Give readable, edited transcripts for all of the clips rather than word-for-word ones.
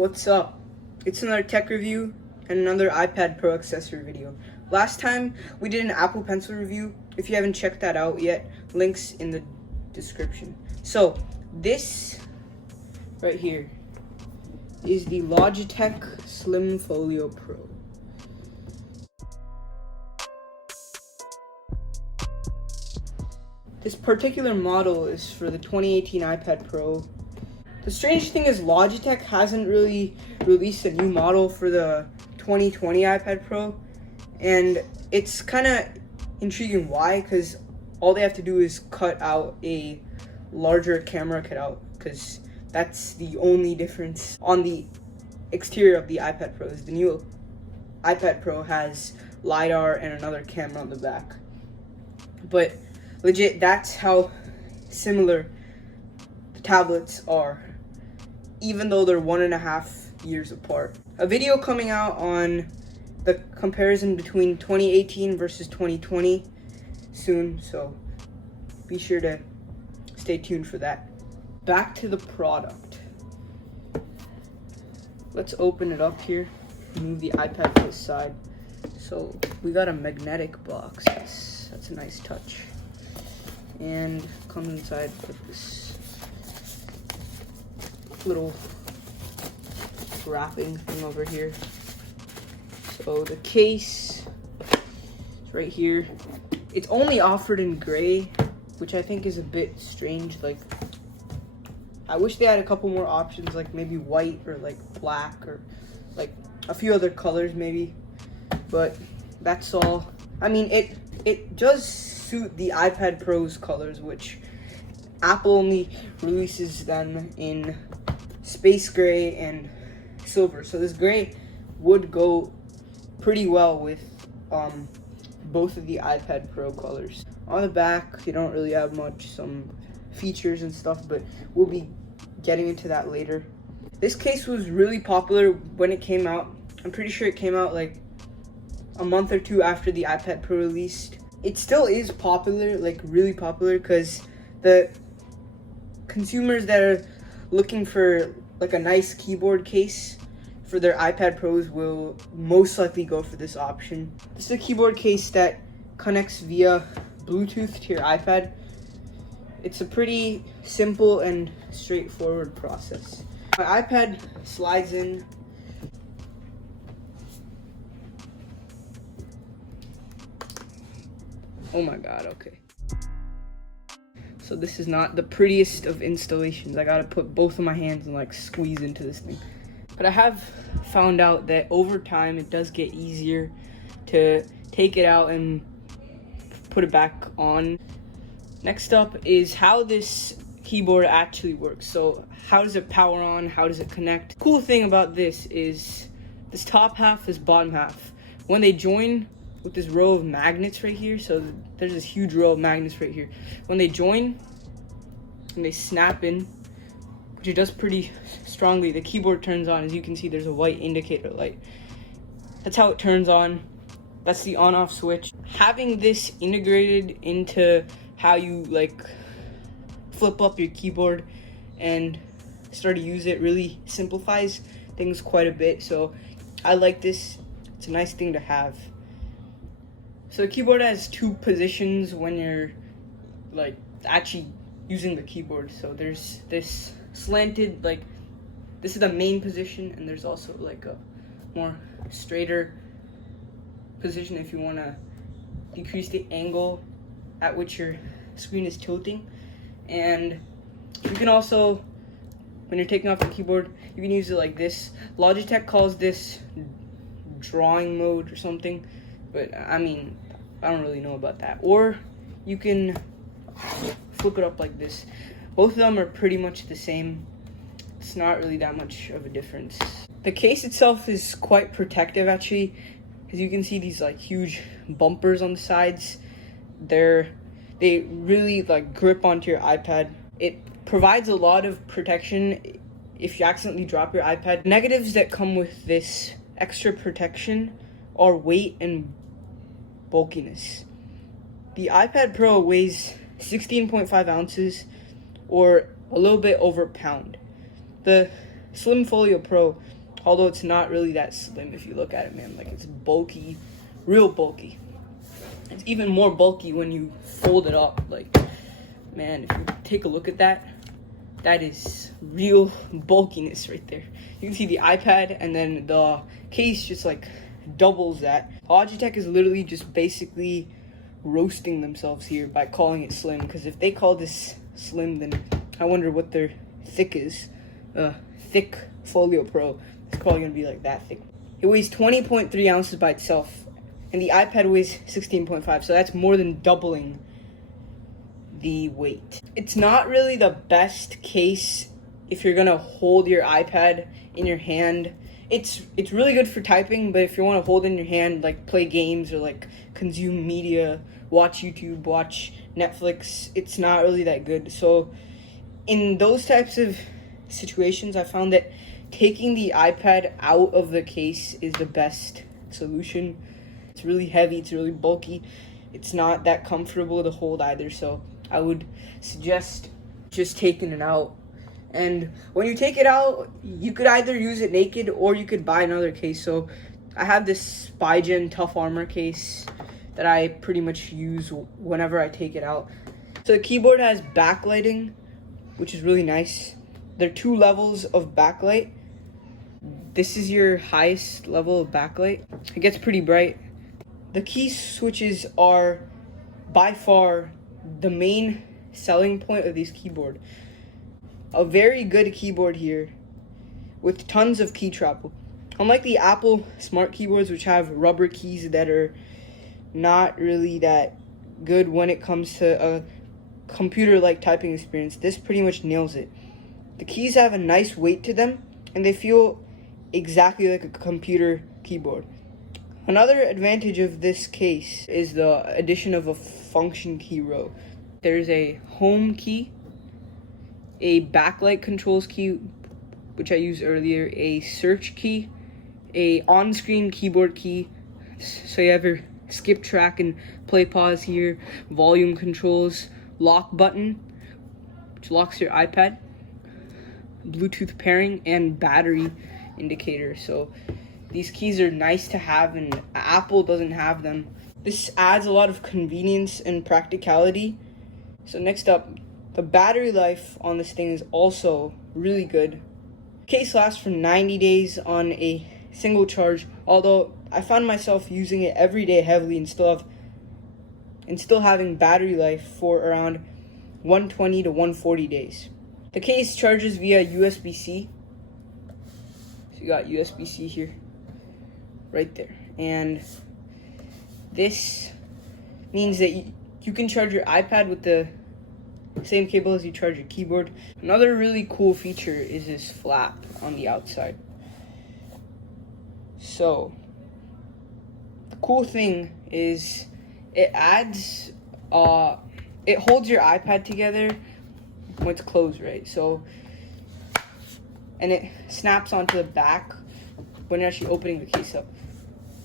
What's up? It's another tech review and another iPad Pro accessory video. Last time we did an Apple Pencil review. If you haven't checked that out yet, links in the description. So this right here is the Logitech Slim Folio Pro. This particular model is for the 2018 iPad Pro. The strange thing is Logitech hasn't really released a new model for the 2020 iPad Pro, and it's kind of intriguing why, because all they have to do is cut out a larger camera cutout, because that's the only difference on the exterior of the iPad Pros. The new iPad Pro has LiDAR and another camera on the back, but legit, that's how similar the tablets are, even though they're 1.5 years apart. A video coming out on the comparison between 2018 versus 2020 soon, so be sure to stay tuned for that. Back to the product. Let's open it up here, move the iPad to the side. So we got a magnetic box. That's a nice touch. And comes inside with this little wrapping thing over here. So the case is right here. It's only offered in gray, which I think is a bit strange. Like, I wish they had a couple more options, like maybe white or like black or like a few other colors maybe. But that's all. I mean, it does suit the iPad Pro's colors, which Apple only releases them in space gray and silver. So this gray would go pretty well with both of the iPad Pro colors. On the back, they don't really have much, some features and stuff, but we'll be getting into that later. This case was really popular when it came out. I'm pretty sure it came out like a month or two after the iPad Pro released. It still is popular, like really popular, because the consumers that are looking for like a nice keyboard case for their iPad Pros will most likely go for this option. This is a keyboard case that connects via Bluetooth to your iPad. It's a pretty simple and straightforward process. My iPad slides in. Oh my god, okay. So this is not the prettiest of installations. I gotta put both of my hands and like squeeze into this thing. But I have found out that over time it does get easier to take it out and put it back on. Next up is how this keyboard actually works. So how does it power on? How does it connect? Cool thing about this is this top half, this bottom half, when they join with this row of magnets right here, so there's this huge row of magnets right here. When they join and they snap in, which it does pretty strongly, the keyboard turns on. As you can see, there's a white indicator light. That's how it turns on. That's the on-off switch. Having this integrated into how you like flip up your keyboard and start to use it really simplifies things quite a bit. So I like this. It's a nice thing to have. So the keyboard has two positions when you're like actually using the keyboard. So there's this slanted, like this is the main position, and there's also like a more straighter position if you want to decrease the angle at which your screen is tilting. And you can also, when you're taking off the keyboard, you can use it like this. Logitech calls this drawing mode or something, but I mean, I don't really know about that. Or you can flip it up like this. Both of them are pretty much the same. It's not really that much of a difference. The case itself is quite protective actually. As you can see, these like huge bumpers on the sides. They really like grip onto your iPad. It provides a lot of protection if you accidentally drop your iPad. Negatives that come with this extra protection are weight and bulkiness. The iPad Pro weighs 16.5 ounces or a little bit over a pound. The Slim Folio Pro, although it's not really that slim if you look at it, man. Like, it's bulky, real bulky. It's even more bulky when you fold it up. Like, man, if you take a look at that, that is real bulkiness right there. You can see the iPad, and then the case just like doubles that. Logitech is literally just basically roasting themselves here by calling it slim, because if they call this slim, then I wonder what their thick is. Thick Folio Pro is probably gonna be like that thick. It weighs 20.3 ounces by itself, and the iPad weighs 16.5, so that's more than doubling the weight. It's not really the best case if you're gonna hold your iPad in your hand. It's really good for typing, but if you want to hold it in your hand, like play games or like consume media, watch YouTube, watch Netflix, it's not really that good. So in those types of situations, I found that taking the iPad out of the case is the best solution. It's really heavy, it's really bulky, it's not that comfortable to hold either, so I would suggest just taking it out. And when you take it out, you could either use it naked or you could buy another case. So I have this Spygen Tough Armor case that I pretty much use whenever I take it out. So the keyboard has backlighting, which is really nice. There are 2 levels of backlight. This is your highest level of backlight. It gets pretty bright. The key switches are by far the main selling point of this keyboard. A very good keyboard here with tons of key travel. Unlike the Apple smart keyboards, which have rubber keys that are not really that good when it comes to a computer-like typing experience, this pretty much nails it. The keys have a nice weight to them, and they feel exactly like a computer keyboard. Another advantage of this case is the addition of a function key row. There's a home key, a backlight controls key, which I used earlier, a search key, a on-screen keyboard key, so you have your skip track and play pause here, volume controls, lock button, which locks your iPad, Bluetooth pairing, and battery indicator. So these keys are nice to have, and Apple doesn't have them. This adds a lot of convenience and practicality. So next up, the battery life on this thing is also really good. Case lasts for 90 days on a single charge, although I found myself using it every day heavily and still having battery life for around 120 to 140 days. The case charges via USB-C. So you got USB-C here, right there. And this means that you can charge your iPad with the same cable as you charge your keyboard. Another really cool feature is this flap on the outside. So the cool thing is it holds your iPad together when it's closed, right? So, and it snaps onto the back when you're actually opening the case up.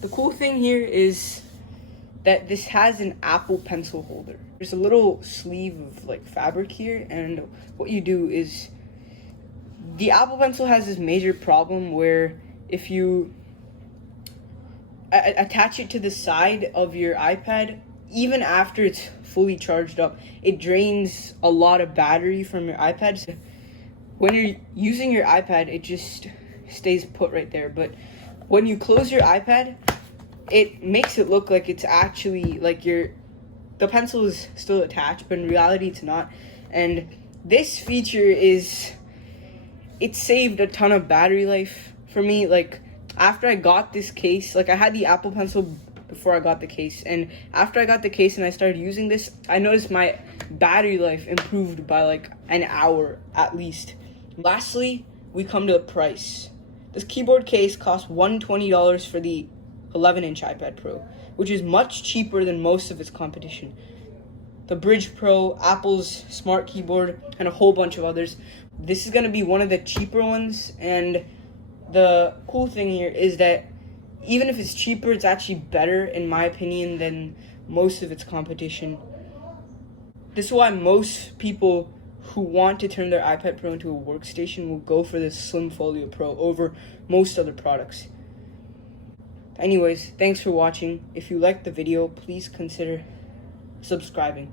The cool thing here is that this has an Apple Pencil holder. There's a little sleeve of like fabric here, and what you do is the Apple Pencil has this major problem where if you attach it to the side of your iPad, even after it's fully charged up, it drains a lot of battery from your iPad. So when you're using your iPad, it just stays put right there. But when you close your iPad, it makes it look like it's actually like the pencil is still attached, but in reality it's not. And this feature it saved a ton of battery life for me. Like after I got this case, like I had the Apple Pencil before I got the case, and after I got the case and I started using this, I noticed my battery life improved by like an hour at least. Lastly, we come to the price. This keyboard case costs $120 for the 11-inch iPad Pro, which is much cheaper than most of its competition. The Bridge Pro, Apple's smart keyboard, and a whole bunch of others. This is going to be one of the cheaper ones, and the cool thing here is that even if it's cheaper, it's actually better, in my opinion, than most of its competition. This is why most people who want to turn their iPad Pro into a workstation will go for this Slim Folio Pro over most other products. Anyways, thanks for watching. If you liked the video, please consider subscribing.